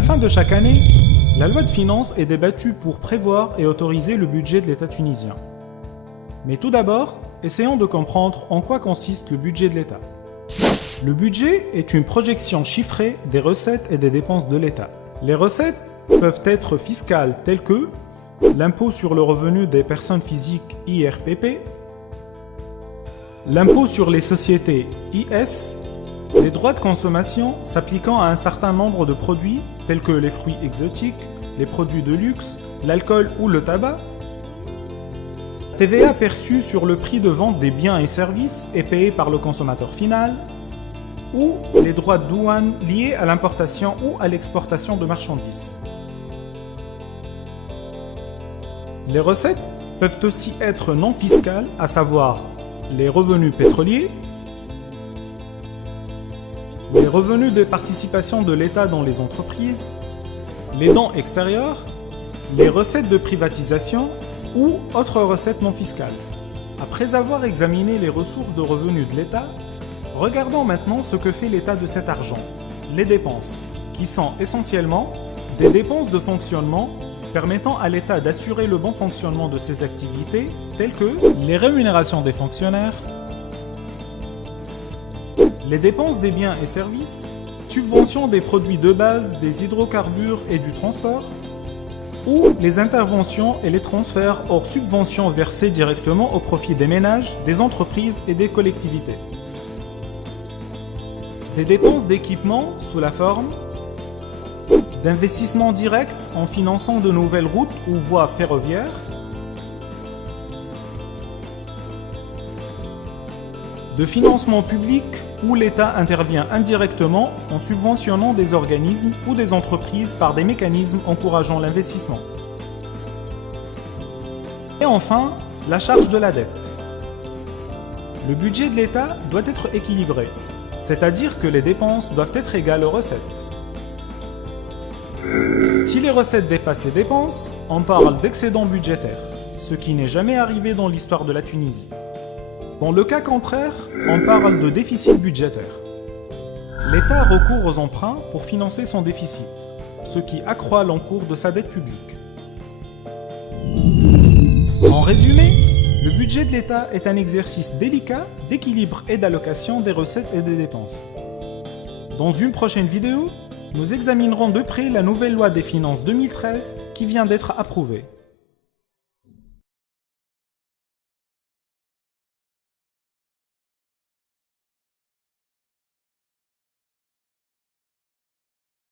la fin de chaque année, la loi de finances est débattue pour prévoir et autoriser le budget de l'État tunisien. Mais tout d'abord, essayons de comprendre en quoi consiste le budget de l'État. Le budget est une projection chiffrée des recettes et des dépenses de l'État. Les recettes peuvent être fiscales telles que l'impôt sur le revenu des personnes physiques IRPP, l'impôt sur les sociétés IS, les droits de consommation s'appliquant à un certain nombre de produits tels que les fruits exotiques, les produits de luxe, l'alcool ou le tabac, TVA perçue sur le prix de vente des biens et services et payée par le consommateur final, ou les droits de douane liés à l'importation ou à l'exportation de marchandises. Les recettes peuvent aussi être non fiscales, à savoir les revenus pétroliers, les revenus de participation de l'État dans les entreprises, les dons extérieurs, les recettes de privatisation ou autres recettes non fiscales. Après avoir examiné les ressources de revenus de l'État, regardons maintenant ce que fait l'État de cet argent, les dépenses, qui sont essentiellement des dépenses de fonctionnement permettant à l'État d'assurer le bon fonctionnement de ses activités, telles que les rémunérations des fonctionnaires, les dépenses des biens et services, subventions des produits de base, des hydrocarbures et du transport, ou les interventions et les transferts hors subventions versés directement au profit des ménages, des entreprises et des collectivités. Des dépenses d'équipement sous la forme d'investissements directs en finançant de nouvelles routes ou voies ferroviaires, de financement public où l'État intervient indirectement en subventionnant des organismes ou des entreprises par des mécanismes encourageant l'investissement. Et enfin, la charge de la dette. Le budget de l'État doit être équilibré, c'est-à-dire que les dépenses doivent être égales aux recettes. Si les recettes dépassent les dépenses, on parle d'excédent budgétaire, ce qui n'est jamais arrivé dans l'histoire de la Tunisie. Dans le cas contraire, on parle de déficit budgétaire. L'État recourt aux emprunts pour financer son déficit, ce qui accroît l'encours de sa dette publique. En résumé, le budget de l'État est un exercice délicat d'équilibre et d'allocation des recettes et des dépenses. Dans une prochaine vidéo, nous examinerons de près la nouvelle loi des finances 2013 qui vient d'être approuvée.